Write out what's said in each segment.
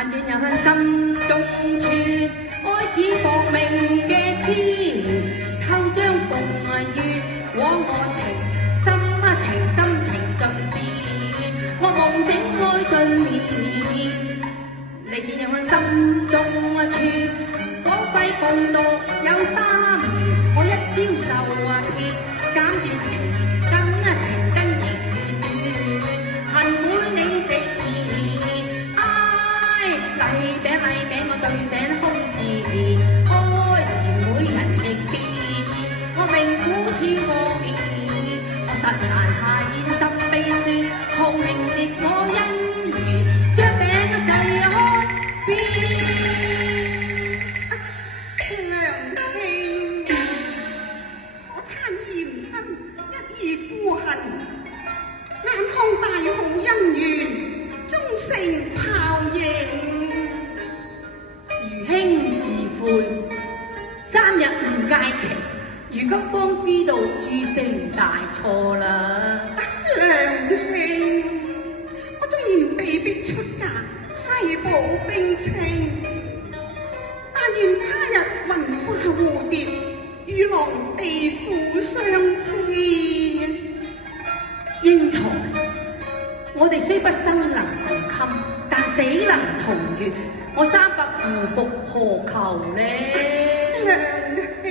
萬轉又向心中傳，愛似薄命嘅痴念，偷將鳳月枉我情深啊情深情盡變，我夢醒愛盡眠，你見又向心中傳，枉費共度有3年，我一朝受劫，斬斷情根啊情根亦斷，恨每你食言。禮餅我對餅空自憐，愛兒每人亦變，我命苦似惡年，我實難下現心悲酸，號令逆我姻緣，將餅細開邊。娘兄，我參嫌親，一意孤恨，眼看大好姻緣，終成泡影。餘兄自悔，3日唔屆期，如今方知道鑄成大錯啦。娘兄，我縱然被逼出嫁，誓保冰清，但願他日雲化蝴蝶，與郎地府雙飛。英台，我哋雖不生能共衾，但死能同月。我300夫復何求呢？娘兄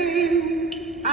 啊！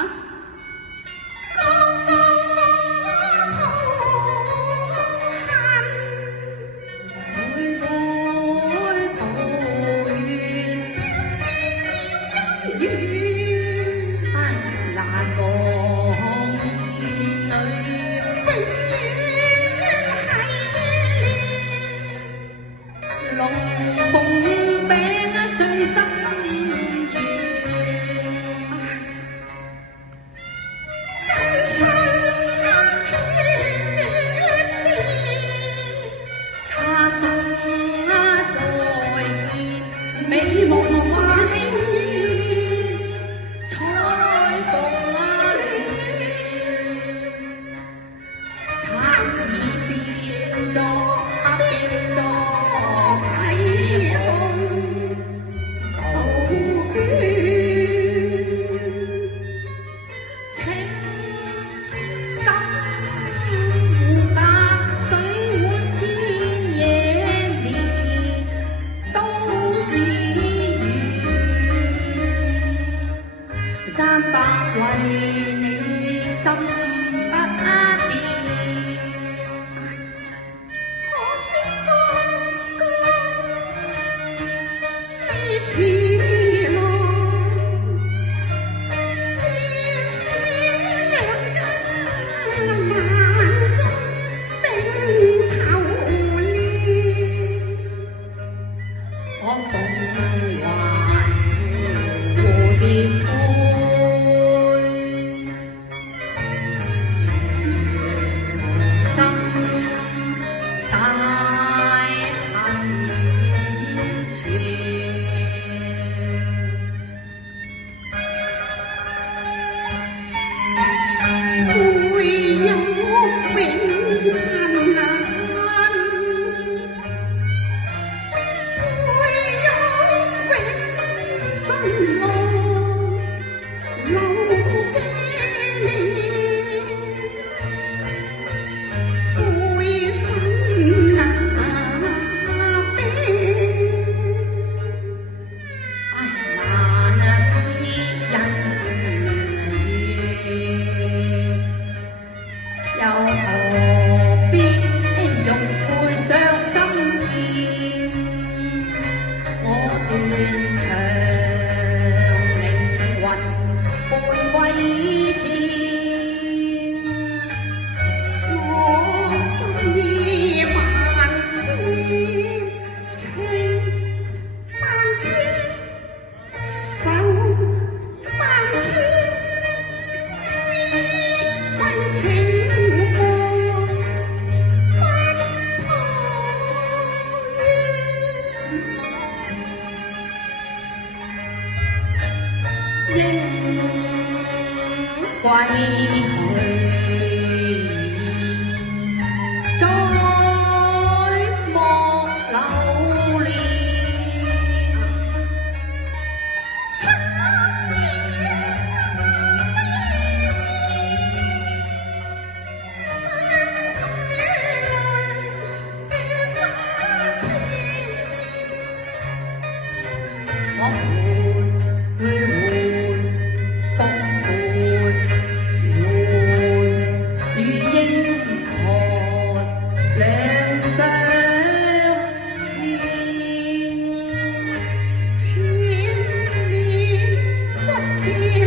又何必千